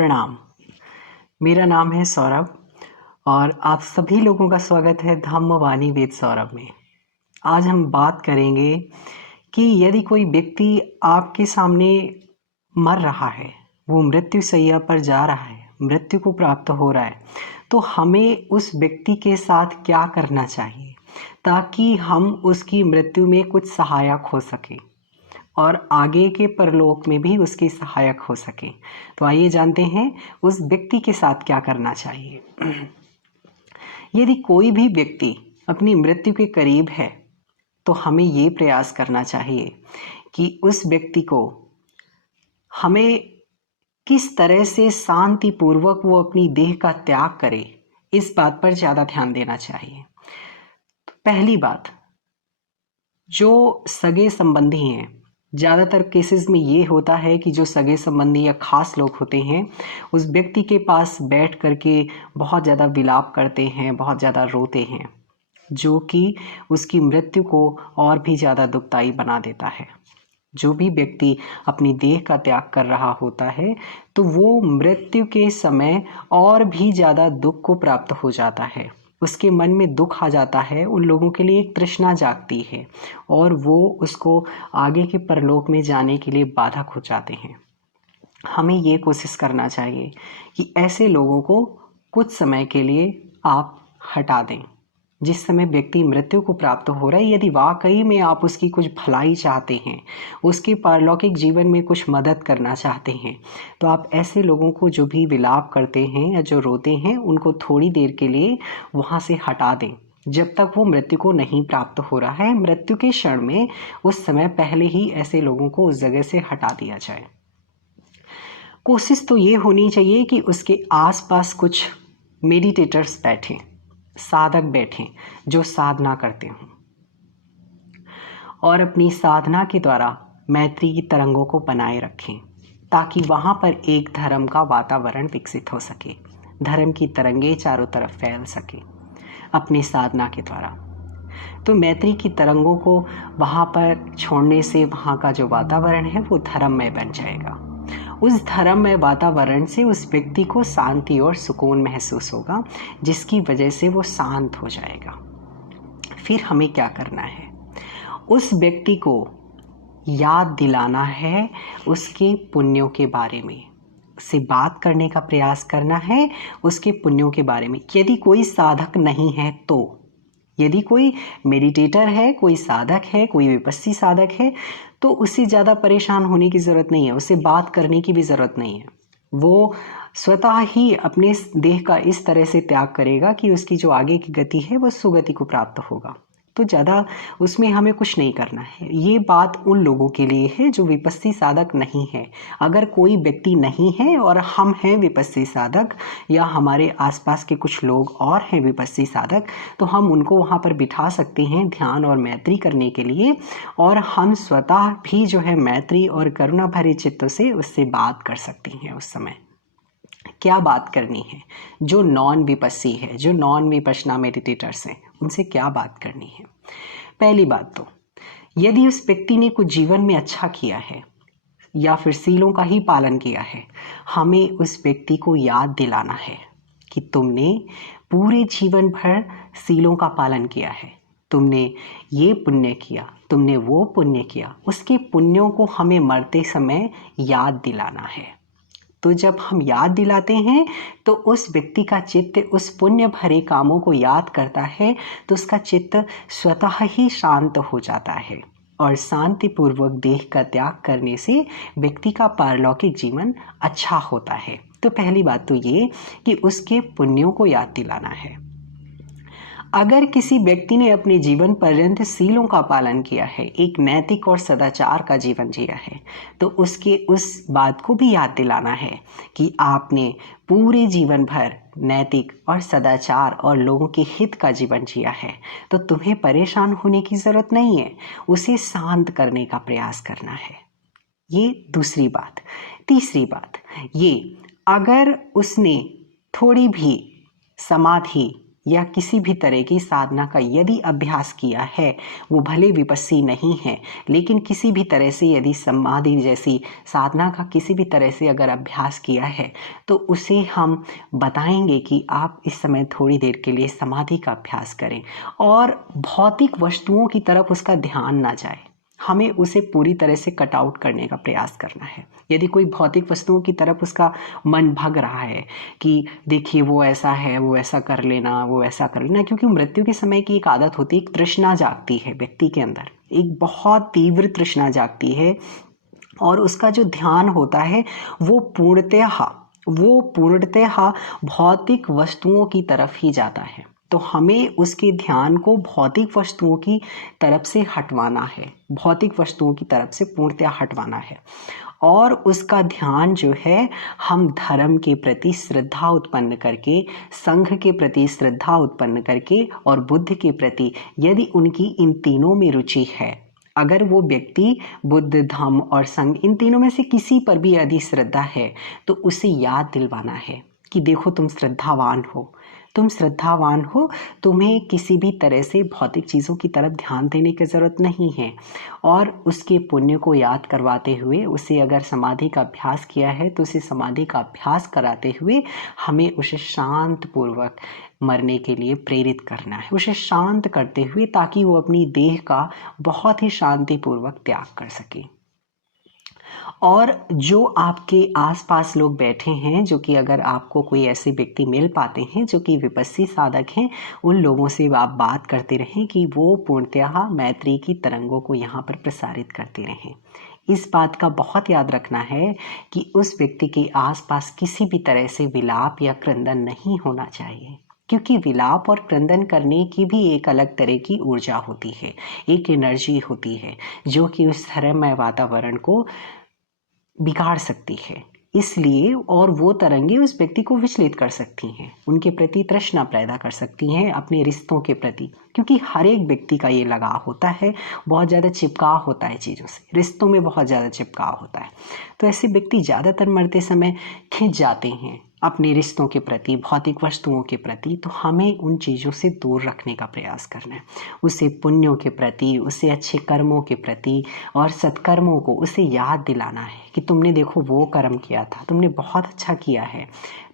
प्रणाम। मेरा नाम है सौरभ और आप सभी लोगों का स्वागत है धम्मवाणी विद सौरभ में। आज हम बात करेंगे कि यदि कोई व्यक्ति आपके सामने मर रहा है, वो मृत्यु शैया पर जा रहा है, मृत्यु को प्राप्त हो रहा है, तो हमें उस व्यक्ति के साथ क्या करना चाहिए ताकि हम उसकी मृत्यु में कुछ सहायक हो सके और आगे के परलोक में भी उसकी सहायक हो सके। तो आइए जानते हैं उस व्यक्ति के साथ क्या करना चाहिए। यदि कोई भी व्यक्ति अपनी मृत्यु के करीब है तो हमें ये प्रयास करना चाहिए कि उस व्यक्ति को हमें किस तरह से शांतिपूर्वक वो अपनी देह का त्याग करे, इस बात पर ज़्यादा ध्यान देना चाहिए। पहली बात, जो सगे संबंधी हैं, ज़्यादातर केसेस में ये होता है कि जो सगे संबंधी या ख़ास लोग होते हैं उस व्यक्ति के पास बैठ करके बहुत ज़्यादा विलाप करते हैं, बहुत ज़्यादा रोते हैं, जो कि उसकी मृत्यु को और भी ज़्यादा दुखदाई बना देता है। जो भी व्यक्ति अपनी देह का त्याग कर रहा होता है तो वो मृत्यु के समय और भी ज़्यादा दुख को प्राप्त हो जाता है। उसके मन में दुख आ जाता है, उन लोगों के लिए एक तृष्णा जागती है और वो उसको आगे के परलोक में जाने के लिए बाधक हो जाते हैं। हमें ये कोशिश करना चाहिए कि ऐसे लोगों को कुछ समय के लिए आप हटा दें। जिस समय व्यक्ति मृत्यु को प्राप्त हो रहा है, यदि वाकई में आप उसकी कुछ भलाई चाहते हैं, उसके पारलौकिक जीवन में कुछ मदद करना चाहते हैं, तो आप ऐसे लोगों को जो भी विलाप करते हैं या जो रोते हैं उनको थोड़ी देर के लिए वहाँ से हटा दें जब तक वो मृत्यु को नहीं प्राप्त हो रहा है। मृत्यु के क्षण में उस समय पहले ही ऐसे लोगों को उस जगह से हटा दिया जाए। कोशिश तो ये होनी चाहिए कि उसके आसपास कुछ मेडिटेटर्स बैठें, साधक बैठें जो साधना करते हों और अपनी साधना के द्वारा मैत्री की तरंगों को बनाए रखें ताकि वहाँ पर एक धर्म का वातावरण विकसित हो सके, धर्म की तरंगे चारों तरफ फैल सके अपनी साधना के द्वारा। तो मैत्री की तरंगों को वहाँ पर छोड़ने से वहाँ का जो वातावरण है वो धर्ममय बन जाएगा। उस धर्ममय वातावरण से उस व्यक्ति को शांति और सुकून महसूस होगा, जिसकी वजह से वो शांत हो जाएगा। फिर हमें क्या करना है, उस व्यक्ति को याद दिलाना है उसके पुण्यों के बारे में, उससे बात करने का प्रयास करना है उसके पुण्यों के बारे में। यदि कोई साधक नहीं है तो, यदि कोई मेडिटेटर है, कोई साधक है, कोई विपस्सी साधक है, तो उससे ज़्यादा परेशान होने की ज़रूरत नहीं है, उससे बात करने की भी ज़रूरत नहीं है। वो स्वतः ही अपने देह का इस तरह से त्याग करेगा कि उसकी जो आगे की गति है वो सुगति को प्राप्त होगा। तो ज़्यादा उसमें हमें कुछ नहीं करना है। ये बात उन लोगों के लिए है जो विपस्सी साधक नहीं है। अगर कोई व्यक्ति नहीं है और हम हैं विपस्सी साधक या हमारे आसपास के कुछ लोग और हैं विपस्सी साधक, तो हम उनको वहाँ पर बिठा सकते हैं ध्यान और मैत्री करने के लिए, और हम स्वतः भी जो है मैत्री और करुणा भरे चित्त से उससे बात कर सकती हैं। उस समय क्या बात करनी है, जो नॉन विपस्सी है, जो नॉन विपश्यना मेडिटेटर्स हैं, उनसे क्या बात करनी है। पहली बात तो, यदि उस व्यक्ति ने कुछ जीवन में अच्छा किया है या फिर सीलों का ही पालन किया है, हमें उस व्यक्ति को याद दिलाना है कि तुमने पूरे जीवन भर सीलों का पालन किया है, तुमने ये पुण्य किया, तुमने वो पुण्य किया। उसके पुण्यों को हमें मरते समय याद दिलाना है। तो जब हम याद दिलाते हैं तो उस व्यक्ति का चित्त उस पुण्य भरे कामों को याद करता है, तो उसका चित्त स्वतः ही शांत हो जाता है और शांतिपूर्वक देह का त्याग करने से व्यक्ति का पारलौकिक जीवन अच्छा होता है। तो पहली बात तो ये कि उसके पुण्यों को याद दिलाना है। अगर किसी व्यक्ति ने अपने जीवन पर्यंत सीलों का पालन किया है, एक नैतिक और सदाचार का जीवन जिया है, तो उसके उस बात को भी याद दिलाना है कि आपने पूरे जीवन भर नैतिक और सदाचार और लोगों के हित का जीवन जिया है, तो तुम्हें परेशान होने की ज़रूरत नहीं है, उसे शांत करने का प्रयास करना है। ये दूसरी बात। तीसरी बात ये, अगर उसने थोड़ी भी समाधि या किसी भी तरह की साधना का यदि अभ्यास किया है, वो भले विपस्सी नहीं है, लेकिन किसी भी तरह से यदि समाधि जैसी साधना का किसी भी तरह से अगर अभ्यास किया है, तो उसे हम बताएंगे कि आप इस समय थोड़ी देर के लिए समाधि का अभ्यास करें और भौतिक वस्तुओं की तरफ उसका ध्यान ना जाए। हमें उसे पूरी तरह से कट आउट करने का प्रयास करना है। यदि कोई भौतिक वस्तुओं की तरफ उसका मन भग रहा है कि देखिए वो ऐसा है, वो ऐसा कर लेना, वो ऐसा कर लेना, क्योंकि मृत्यु के समय की एक आदत होती है, एक तृष्णा जागती है व्यक्ति के अंदर, एक बहुत तीव्र तृष्णा जागती है और उसका जो ध्यान होता है वो पूर्णतः भौतिक वस्तुओं की तरफ ही जाता है। तो हमें उसके ध्यान को भौतिक वस्तुओं की तरफ से हटवाना है, भौतिक वस्तुओं की तरफ से पूर्णतः हटवाना है और उसका ध्यान जो है हम धर्म के प्रति श्रद्धा उत्पन्न करके, संघ के प्रति श्रद्धा उत्पन्न करके और बुद्ध के प्रति, यदि उनकी इन तीनों में रुचि है, अगर वो व्यक्ति बुद्ध, धम्म और संघ इन तीनों में से किसी पर भी यदि श्रद्धा है, तो उसे याद दिलवाना है कि देखो तुम श्रद्धावान हो, तुम्हें किसी भी तरह से भौतिक चीज़ों की तरफ ध्यान देने की ज़रूरत नहीं है। और उसके पुण्य को याद करवाते हुए, उसे अगर समाधि का अभ्यास किया है तो उसे समाधि का अभ्यास कराते हुए हमें उसे शांत पूर्वक मरने के लिए प्रेरित करना है, उसे शांत करते हुए, ताकि वो अपनी देह का बहुत ही शांतिपूर्वक त्याग कर सके। और जो आपके आसपास लोग बैठे हैं, जो कि अगर आपको कोई ऐसे व्यक्ति मिल पाते हैं जो कि विपस्सी साधक हैं, उन लोगों से आप बात करते रहें कि वो पूर्णतः मैत्री की तरंगों को यहाँ पर प्रसारित करते रहें। इस बात का बहुत याद रखना है कि उस व्यक्ति के आसपास किसी भी तरह से विलाप या क्रंदन नहीं होना चाहिए, क्योंकि विलाप और क्रंदन करने की भी एक अलग तरह की ऊर्जा होती है, एक एनर्जी होती है जो कि उस धर्ममय वातावरण को बिगाड़ सकती है। इसलिए और वो तरंगे उस व्यक्ति को विचलित कर सकती हैं, उनके प्रति तृष्णा पैदा कर सकती हैं, अपने रिश्तों के प्रति, क्योंकि हर एक व्यक्ति का ये लगाव होता है, बहुत ज़्यादा चिपकाव होता है चीज़ों से, रिश्तों में बहुत ज़्यादा चिपकाव होता है। तो ऐसे व्यक्ति ज़्यादातर मरते समय खिंच जाते हैं अपने रिश्तों के प्रति, भौतिक वस्तुओं के प्रति। तो हमें उन चीज़ों से दूर रखने का प्रयास करना है, उसे पुण्यों के प्रति, उसे अच्छे कर्मों के प्रति और सत्कर्मों को उसे याद दिलाना है कि तुमने देखो वो कर्म किया था, तुमने बहुत अच्छा किया है,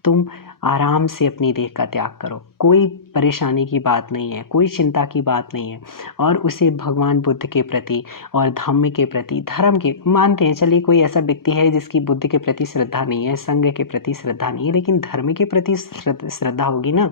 तुम आराम से अपनी देह का त्याग करो, कोई परेशानी की बात नहीं है, कोई चिंता की बात नहीं है। और उसे भगवान बुद्ध के प्रति और धम्म के प्रति, धर्म के, मानते हैं चलिए कोई ऐसा व्यक्ति है जिसकी बुद्ध के प्रति श्रद्धा नहीं है, संघ के प्रति श्रद्धा नहीं है, लेकिन धर्म के प्रति श्रद्धा होगी ना।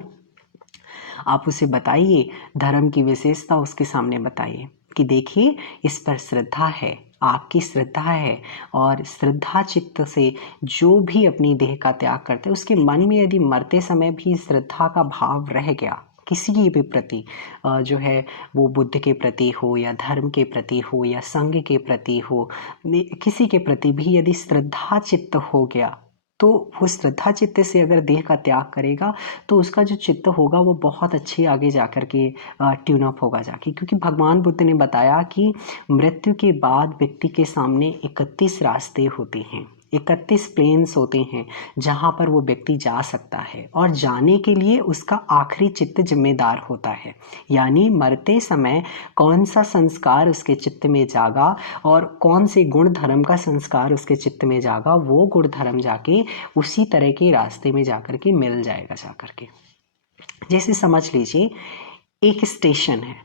आप उसे बताइए, धर्म की विशेषता उसके सामने बताइए कि देखिए इस पर श्रद्धा है, आपकी श्रद्धा है, और श्रद्धा चित्त से जो भी अपनी देह का त्याग करते हैं, उसके मन में यदि मरते समय भी श्रद्धा का भाव रह गया किसी भी प्रति, जो है वो बुद्ध के प्रति हो या धर्म के प्रति हो या संघ के प्रति हो, किसी के प्रति भी यदि श्रद्धा चित्त हो गया, तो वो श्रद्धा चित्त से अगर देह का त्याग करेगा तो उसका जो चित्त होगा वो बहुत अच्छे आगे जाकर के ट्यून अप होगा जाके, क्योंकि भगवान बुद्ध ने बताया कि मृत्यु के बाद व्यक्ति के सामने 31 रास्ते होते हैं, 31 प्लेन्स होते हैं जहाँ पर वो व्यक्ति जा सकता है, और जाने के लिए उसका आखिरी चित्त जिम्मेदार होता है। यानी मरते समय कौन सा संस्कार उसके चित्त में जागा और कौन से गुण धर्म का संस्कार उसके चित्त में जागा, वो गुण धर्म जाके उसी तरह के रास्ते में जाकर के मिल जाएगा जाकर के। जैसे समझ लीजिए एक स्टेशन है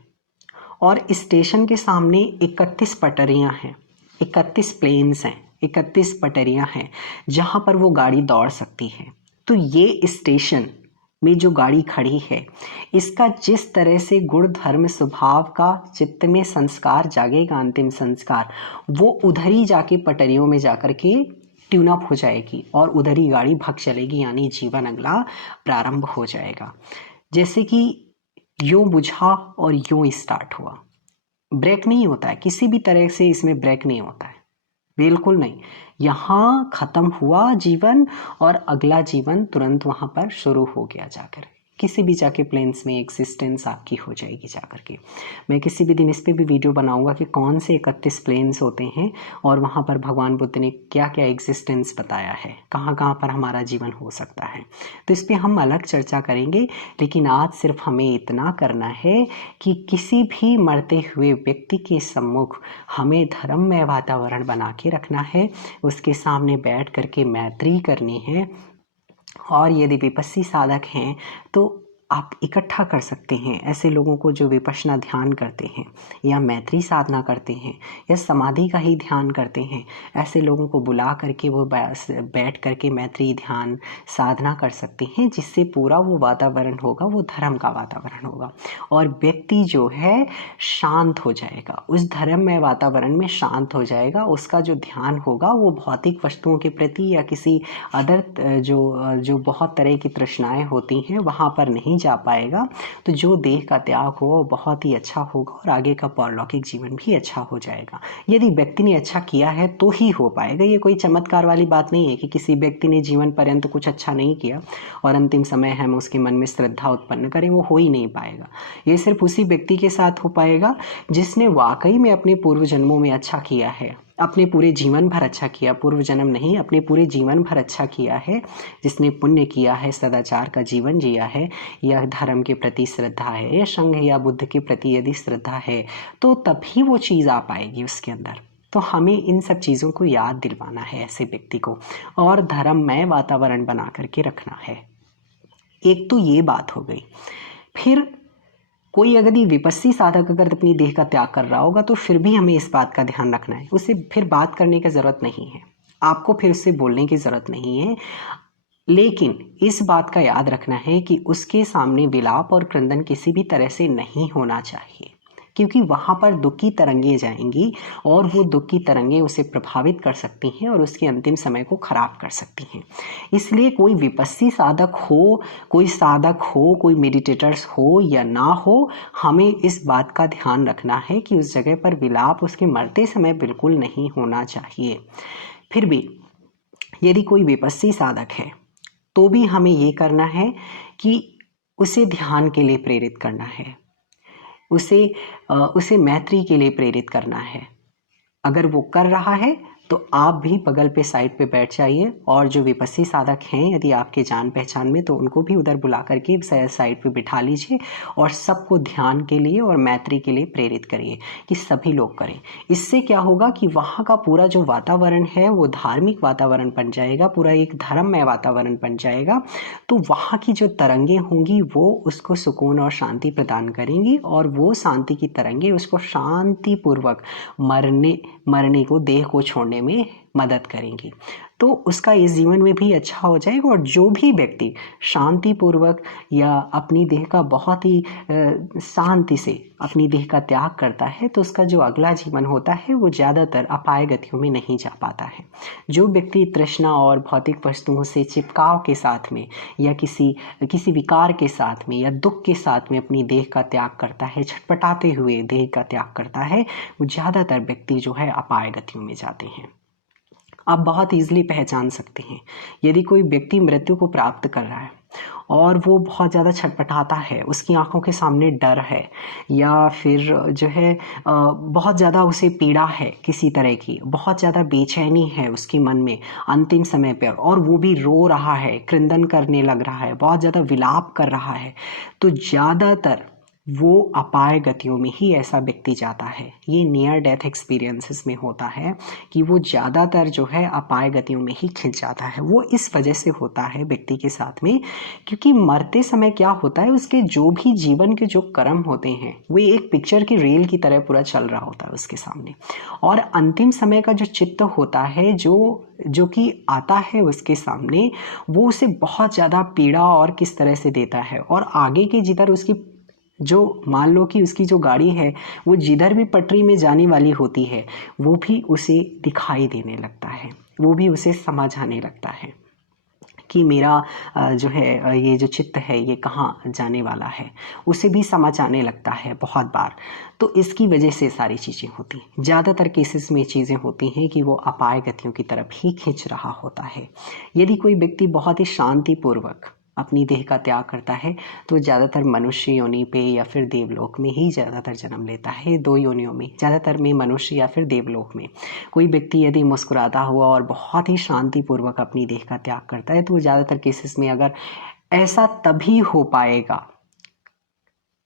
और स्टेशन के सामने 31 पटरियां हैं, 31 प्लेन्स हैं, 31 पटरियां हैं जहां पर वो गाड़ी दौड़ सकती है। तो ये स्टेशन में जो गाड़ी खड़ी है, इसका जिस तरह से गुण धर्म स्वभाव का चित्त में संस्कार जागेगा, अंतिम संस्कार, वो उधर ही जाके पटरियों में जाकर के ट्यून अप हो जाएगी और उधर ही गाड़ी भग चलेगी, यानी जीवन अगला प्रारंभ हो जाएगा। जैसे कि यूं बुझा और यूं स्टार्ट हुआ, ब्रेक नहीं होता है, किसी भी तरह से इसमें ब्रेक नहीं होता है, बिल्कुल नहीं। यहाँ खत्म हुआ जीवन और अगला जीवन तुरंत वहां पर शुरू हो गया जाकर। किसी भी जाके प्लेन्स में एग्जिस्टेंस आपकी हो जाएगी जा करके। मैं किसी भी दिन इस पे भी वीडियो बनाऊंगा कि कौन से 31 प्लेन्स होते हैं और वहाँ पर भगवान बुद्ध ने क्या क्या एग्जिस्टेंस बताया है, कहाँ कहाँ पर हमारा जीवन हो सकता है। तो इस पर हम अलग चर्चा करेंगे, लेकिन आज सिर्फ हमें इतना करना है कि किसी भी मरते हुए व्यक्ति के सम्मुख हमें धर्ममय वातावरण बना के रखना है, उसके सामने बैठ करके मैत्री करनी है। और यदि विपस्सी साधक हैं तो आप इकट्ठा कर सकते हैं ऐसे लोगों को जो विपश्यना ध्यान करते हैं या मैत्री साधना करते हैं या समाधि का ही ध्यान करते हैं। ऐसे लोगों को बुला करके वो बैठ करके मैत्री ध्यान साधना कर सकते हैं, जिससे पूरा वो वातावरण होगा वो धर्म का वातावरण होगा और व्यक्ति जो है शांत हो जाएगा, उस धर्ममय वातावरण में शांत हो जाएगा। उसका जो ध्यान होगा वो भौतिक वस्तुओं के प्रति या किसी अदर जो बहुत तरह की तृष्णाएं होती हैं वहाँ पर नहीं जा पाएगा। तो जो देह का त्याग हो वो बहुत ही अच्छा होगा और आगे का पारलौकिक जीवन भी अच्छा हो जाएगा। यदि व्यक्ति ने अच्छा किया है तो ही हो पाएगा। ये कोई चमत्कार वाली बात नहीं है कि किसी व्यक्ति ने जीवन पर्यंत कुछ अच्छा नहीं किया और अंतिम समय हम उसके मन में श्रद्धा उत्पन्न करें, वो हो ही नहीं पाएगा। ये सिर्फ उसी व्यक्ति के साथ हो पाएगा जिसने वाकई में अपने पूर्व जन्मों में अच्छा किया है, अपने पूरे जीवन भर अच्छा किया, पूर्व जन्म नहीं, अपने पूरे जीवन भर अच्छा किया है, जिसने पुण्य किया है, सदाचार का जीवन जिया है, या धर्म के प्रति श्रद्धा है, या संघ या बुद्ध के प्रति यदि श्रद्धा है, तो तभी वो चीज़ आ पाएगी उसके अंदर। तो हमें इन सब चीज़ों को याद दिलवाना है ऐसे व्यक्ति को और धर्ममय वातावरण बना करके रखना है। एक तो ये बात हो गई। फिर कोई अगर विपस्सी साधक अगर अपनी देह का त्याग कर रहा होगा तो फिर भी हमें इस बात का ध्यान रखना है, उससे फिर बात करने की ज़रूरत नहीं है, आपको फिर उससे बोलने की ज़रूरत नहीं है। लेकिन इस बात का याद रखना है कि उसके सामने विलाप और क्रंदन किसी भी तरह से नहीं होना चाहिए, क्योंकि वहाँ पर दुख की तरंगें जाएंगी और वो दुख की तरंगें उसे प्रभावित कर सकती हैं और उसके अंतिम समय को खराब कर सकती हैं। इसलिए कोई विपस्सी साधक हो, कोई साधक हो, कोई मेडिटेटर्स हो या ना हो, हमें इस बात का ध्यान रखना है कि उस जगह पर विलाप उसके मरते समय बिल्कुल नहीं होना चाहिए। फिर भी यदि कोई विपस्सी साधक है तो भी हमें ये करना है कि उसे ध्यान के लिए प्रेरित करना है, उसे मैत्री के लिए प्रेरित करना है। अगर वो कर रहा है तो आप भी बगल पे साइड पे बैठ जाइए और जो विपस्सी साधक हैं यदि आपके जान पहचान में तो उनको भी उधर बुला करके साइड पे बिठा लीजिए और सबको ध्यान के लिए और मैत्री के लिए प्रेरित करिए कि सभी लोग करें। इससे क्या होगा कि वहाँ का पूरा जो वातावरण है वो धार्मिक वातावरण बन जाएगा, पूरा एक धर्ममय वातावरण बन जाएगा। तो वहाँ की जो तरंगें होंगी वो उसको सुकून और शांति प्रदान करेंगी और वो शांति की तरंगें उसको शांतिपूर्वक मरने को, देह को छोड़ने में मदद करेंगी। तो उसका इस जीवन में भी अच्छा हो जाएगा और जो भी व्यक्ति शांतिपूर्वक या अपनी देह का बहुत ही शांति से अपनी देह का त्याग करता है तो उसका जो अगला जीवन होता है वो ज़्यादातर अपाय गतियों में नहीं जा पाता है। जो व्यक्ति तृष्णा और भौतिक वस्तुओं से चिपकाव के साथ में या किसी विकार के साथ में या दुख के साथ में अपनी देह का त्याग करता है, छटपटाते हुए देह का त्याग करता है, वो ज़्यादातर व्यक्ति जो है अपाय गतियों में जाते हैं। आप बहुत ईजिली पहचान सकते हैं यदि कोई व्यक्ति मृत्यु को प्राप्त कर रहा है और वो बहुत ज़्यादा छटपटाता है, उसकी आंखों के सामने डर है या फिर जो है बहुत ज़्यादा उसे पीड़ा है किसी तरह की, बहुत ज़्यादा बेचैनी है उसके मन में अंतिम समय पर और वो भी रो रहा है, क्रंदन करने लग रहा है, बहुत ज़्यादा विलाप कर रहा है, तो ज़्यादातर वो अपाय गतियों में ही ऐसा व्यक्ति जाता है। ये नियर डेथ एक्सपीरियंसेस में होता है कि वो ज़्यादातर जो है अपाय गतियों में ही खिंच जाता है। वो इस वजह से होता है व्यक्ति के साथ में क्योंकि मरते समय क्या होता है, उसके जो भी जीवन के जो कर्म होते हैं वो एक पिक्चर की रील की तरह पूरा चल रहा होता है उसके सामने और अंतिम समय का जो चित्त होता है जो कि आता है उसके सामने, वो उसे बहुत ज़्यादा पीड़ा और किस तरह से देता है और आगे के जिधर उसकी जो मान लो कि उसकी जो गाड़ी है वो जिधर भी पटरी में जाने वाली होती है वो भी उसे दिखाई देने लगता है, वो भी उसे समझ आने लगता है कि मेरा जो है ये जो चित्त है ये कहाँ जाने वाला है, उसे भी समझ आने लगता है बहुत बार। तो इसकी वजह से सारी चीज़ें होती हैं। ज़्यादातर केसेस में चीज़ें होती हैं कि वो अपाय गतियों की तरफ ही खींच रहा होता है। यदि कोई व्यक्ति बहुत ही शांतिपूर्वक अपनी देह का त्याग करता है तो ज़्यादातर मनुष्य योनि पे या फिर देवलोक में ही ज़्यादातर जन्म लेता है। 2 योनियों में, ज़्यादातर में मनुष्य या फिर देवलोक में। कोई व्यक्ति यदि मुस्कुराता हुआ और बहुत ही शांतिपूर्वक अपनी देह का त्याग करता है तो वो ज़्यादातर केसेस में अगर ऐसा तभी हो पाएगा,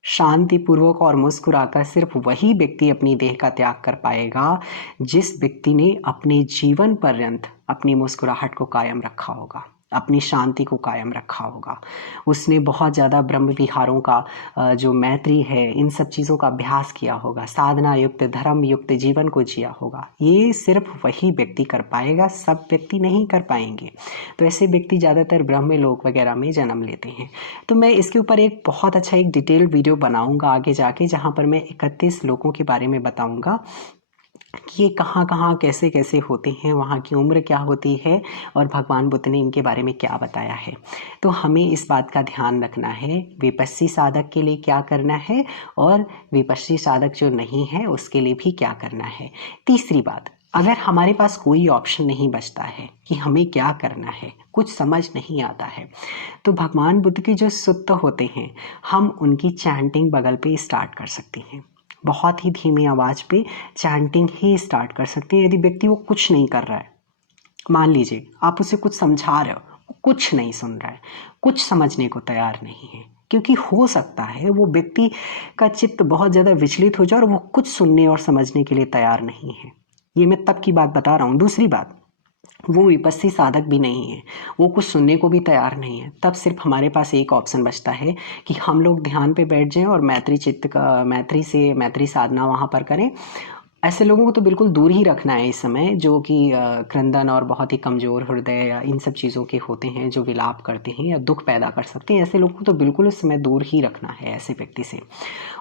शांतिपूर्वक और मुस्कुराकर सिर्फ वही व्यक्ति अपनी देह का त्याग कर पाएगा जिस व्यक्ति ने अपने जीवन पर्यंत अपनी मुस्कुराहट को कायम रखा होगा, अपनी शांति को कायम रखा होगा। उसने बहुत ज़्यादा ब्रह्म विहारों का जो मैत्री है, इन सब चीज़ों का अभ्यास किया होगा, साधना युक्त धर्म युक्त जीवन को जिया होगा। ये सिर्फ वही व्यक्ति कर पाएगा, सब व्यक्ति नहीं कर पाएंगे। तो ऐसे व्यक्ति ज़्यादातर ब्रह्मलोक वगैरह में जन्म लेते हैं। तो मैं इसके ऊपर एक बहुत अच्छा एक डिटेल वीडियो बनाऊंगा आगे जाके, जहाँ पर मैं 31 लोगों के बारे में बताऊंगा कि ये कहाँ कहाँ कैसे कैसे होते हैं, वहाँ की उम्र क्या होती है और भगवान बुद्ध ने इनके बारे में क्या बताया है। तो हमें इस बात का ध्यान रखना है विपश्ची साधक के लिए क्या करना है और विपश्ची साधक जो नहीं है उसके लिए भी क्या करना है। तीसरी बात, अगर हमारे पास कोई ऑप्शन नहीं बचता है कि हमें क्या करना है, कुछ समझ नहीं आता है, तो भगवान बुद्ध के जो सुत्त होते हैं हम उनकी चैंटिंग बगल पे स्टार्ट कर सकते हैं। बहुत ही धीमी आवाज़ पे चैंटिंग ही स्टार्ट कर सकते हैं। यदि व्यक्ति वो कुछ नहीं कर रहा है, मान लीजिए आप उसे कुछ समझा रहे हो, वो कुछ नहीं सुन रहा है, कुछ समझने को तैयार नहीं है, क्योंकि हो सकता है वो व्यक्ति का चित्त बहुत ज़्यादा विचलित हो जाए और वो कुछ सुनने और समझने के लिए तैयार नहीं है। ये मैं तब की बात बता रहा हूँ। दूसरी बात, वो विपस्सी साधक भी नहीं है, वो कुछ सुनने को भी तैयार नहीं है। तब सिर्फ हमारे पास एक ऑप्शन बचता है कि हम लोग ध्यान पे बैठ जाएं और मैत्री चित्त का मैत्री साधना वहाँ पर करें। ऐसे लोगों को तो बिल्कुल दूर ही रखना है इस समय, जो कि क्रंदन और बहुत ही कमज़ोर हृदय या इन सब चीज़ों के होते हैं, जो विलाप करते हैं या दुख पैदा कर सकते हैं। ऐसे लोगों को तो बिल्कुल उस समय दूर ही रखना है ऐसे व्यक्ति से।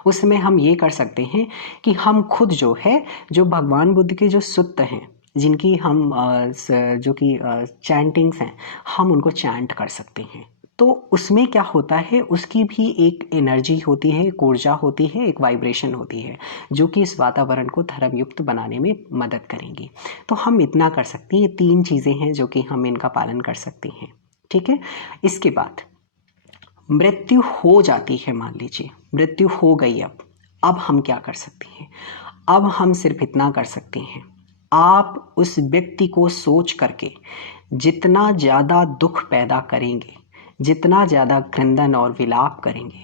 उस समय हम ये कर सकते हैं कि हम खुद जो है, जो भगवान बुद्ध के जो सुत्त हैं, जिनकी हम जो कि चैंटिंग्स हैं, हम उनको चैंट कर सकते हैं। तो उसमें क्या होता है, उसकी भी एक एनर्जी होती है, एक ऊर्जा होती है, एक वाइब्रेशन होती है, जो कि इस वातावरण को धर्मयुक्त बनाने में मदद करेंगी। तो हम इतना कर सकते हैं। ये 3 चीज़ें हैं जो कि हम इनका पालन कर सकते हैं। ठीक है। इसके बाद मृत्यु हो जाती है, मान लीजिए मृत्यु हो गई। अब हम क्या कर सकते हैं? अब हम सिर्फ इतना कर सकते हैं, आप उस व्यक्ति को सोच करके जितना ज़्यादा दुख पैदा करेंगे, जितना ज़्यादा क्रंदन और विलाप करेंगे,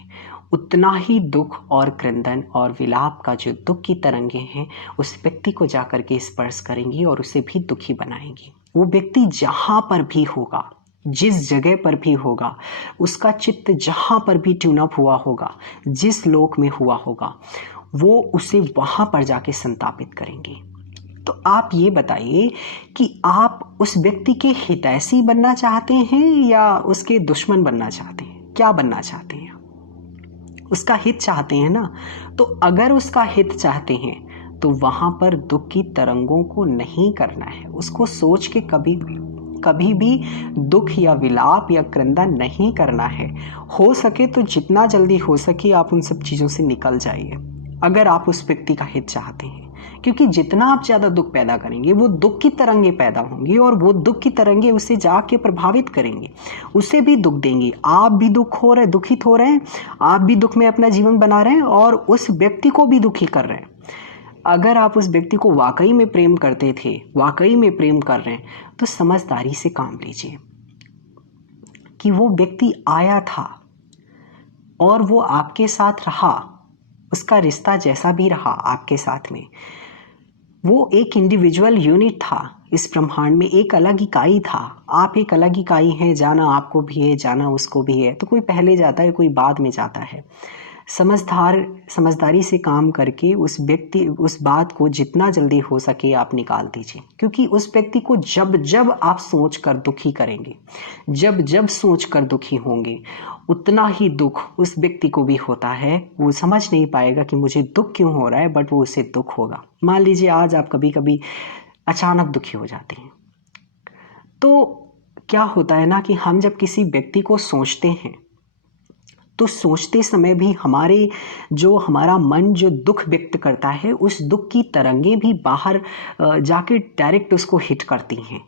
उतना ही दुख और क्रंदन और विलाप का जो दुख की तरंगें हैं उस व्यक्ति को जा कर के स्पर्श करेंगी और उसे भी दुखी बनाएंगी। वो व्यक्ति जहाँ पर भी होगा, जिस जगह पर भी होगा, उसका चित्त जहाँ पर भी ट्यून अप हुआ होगा, जिस लोक में हुआ होगा, वो उसे वहाँ पर जाके संतापित करेंगे। तो आप ये बताइए कि आप उस व्यक्ति के हितैषी बनना चाहते हैं या उसके दुश्मन बनना चाहते हैं? क्या बनना चाहते हैं? उसका हित चाहते हैं ना। तो अगर उसका हित चाहते हैं तो वहाँ पर दुख की तरंगों को नहीं करना है। उसको सोच के कभी भी दुख या विलाप या क्रंदन नहीं करना है। हो सके तो जितना जल्दी हो सके आप उन सब चीज़ों से निकल जाइए, अगर आप उस व्यक्ति का हित चाहते हैं। क्योंकि जितना आप ज़्यादा दुख पैदा करेंगे, वो दुख की तरंगे पैदा होंगी और वो दुख की तरंगे उसे जाके प्रभावित करेंगे, उसे भी दुख देंगी। आप भी दुखित हो रहे हैं, आप भी दुख में अपना जीवन बना रहे हैं और उस व्यक्ति को भी दुखी कर रहे हैं। अगर आप उस व्यक्ति को वाकई में प्रेम करते थे, वाकई में प्रेम कर रहे हैं, तो समझदारी से काम लीजिए कि वो व्यक्ति आया था और वो आपके साथ रहा, उसका रिश्ता जैसा भी रहा आपके साथ में, वो एक इंडिविजुअल यूनिट था इस ब्रह्मांड में, एक अलग इकाई था। आप एक अलग इकाई हैं, जाना आपको भी है, जाना उसको भी है। तो कोई पहले जाता है, कोई बाद में जाता है। समझदारी से काम करके उस बात को जितना जल्दी हो सके आप निकाल दीजिए। क्योंकि उस व्यक्ति को जब जब आप सोच कर दुखी करेंगे, जब जब सोच कर दुखी होंगे, उतना ही दुख उस व्यक्ति को भी होता है। वो समझ नहीं पाएगा कि मुझे दुख क्यों हो रहा है, बट वो उसे दुख होगा। मान लीजिए आज आप कभी कभी अचानक दुखी हो जाते हैं, तो क्या होता है ना कि हम जब किसी व्यक्ति को सोचते हैं तो सोचते समय भी हमारा मन जो दुख व्यक्त करता है, उस दुख की तरंगें भी बाहर जाके डायरेक्ट उसको हिट करती हैं।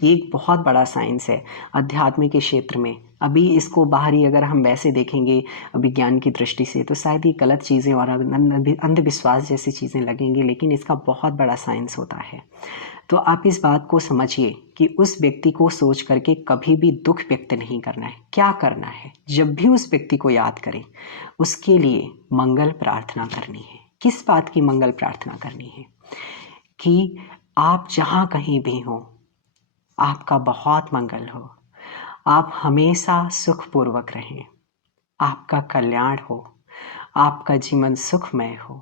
ये एक बहुत बड़ा साइंस है अध्यात्म के क्षेत्र में। अभी इसको बाहरी अगर हम वैसे देखेंगे विज्ञान की दृष्टि से तो शायद ये गलत चीज़ें और अंधविश्वास जैसी चीज़ें लगेंगी, लेकिन इसका बहुत बड़ा साइंस होता है। तो आप इस बात को समझिए कि उस व्यक्ति को सोच करके कभी भी दुख व्यक्त नहीं करना है। क्या करना है, जब भी उस व्यक्ति को याद करें उसके लिए मंगल प्रार्थना करनी है। किस बात की मंगल प्रार्थना करनी है? कि आप जहाँ कहीं भी हो आपका बहुत मंगल हो, आप हमेशा सुखपूर्वक रहें, आपका कल्याण हो, आपका जीवन सुखमय हो,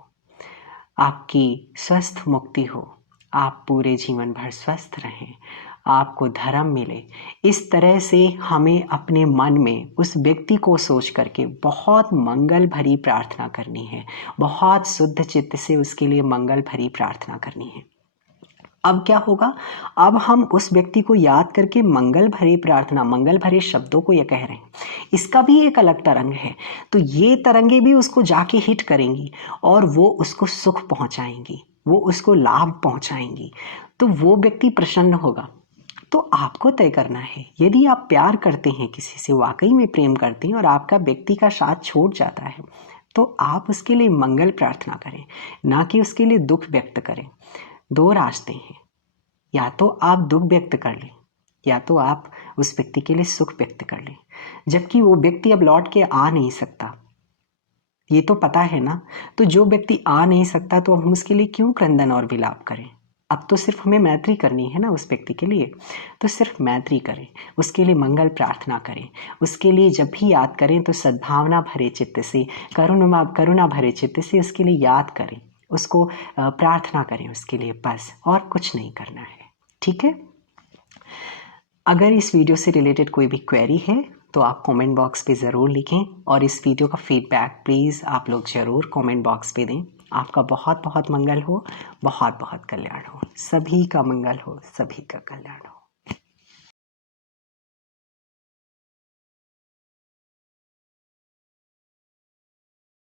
आपकी स्वस्थ मुक्ति हो, आप पूरे जीवन भर स्वस्थ रहें, आपको धर्म मिले। इस तरह से हमें अपने मन में उस व्यक्ति को सोच करके बहुत मंगल भरी प्रार्थना करनी है, बहुत शुद्ध चित्त से उसके लिए मंगल भरी प्रार्थना करनी है। अब क्या होगा, अब हम उस व्यक्ति को याद करके मंगल भरी प्रार्थना, मंगल भरे शब्दों को ये कह रहे हैं, इसका भी एक अलग तरंग है। तो ये तरंगे भी उसको जाके हिट करेंगी और वो उसको सुख पहुंचाएंगी, वो उसको लाभ पहुंचाएंगी, तो वो व्यक्ति प्रसन्न होगा। तो आपको तय करना है, यदि आप प्यार करते हैं किसी से, वाकई में प्रेम करते हैं और आपका व्यक्ति का साथ छोड़ जाता है, तो आप उसके लिए मंगल प्रार्थना करें, ना कि उसके लिए दुख व्यक्त करें। दो रास्ते हैं, या तो आप दुख व्यक्त कर लें या तो आप उस व्यक्ति के लिए सुख व्यक्त कर लें। जबकि वो व्यक्ति अब लौट के आ नहीं सकता, ये तो पता है ना। तो जो व्यक्ति आ नहीं सकता तो हम उसके लिए क्यों क्रंदन और विलाप करें? अब तो सिर्फ हमें मैत्री करनी है ना उस व्यक्ति के लिए, तो सिर्फ मैत्री करें, उसके लिए मंगल प्रार्थना करें। उसके लिए जब भी याद करें तो सद्भावना भरे चित्त से, करुणा भरे चित्त से उसके लिए याद करें, उसको प्रार्थना करें उसके लिए, बस और कुछ नहीं करना है। ठीक है। अगर इस वीडियो से रिलेटेड कोई भी क्वेरी है तो आप कमेंट बॉक्स पे ज़रूर लिखें, और इस वीडियो का फीडबैक प्लीज़ आप लोग ज़रूर कमेंट बॉक्स पे दें। आपका बहुत बहुत मंगल हो, बहुत बहुत कल्याण हो, सभी का मंगल हो, सभी का कल्याण हो।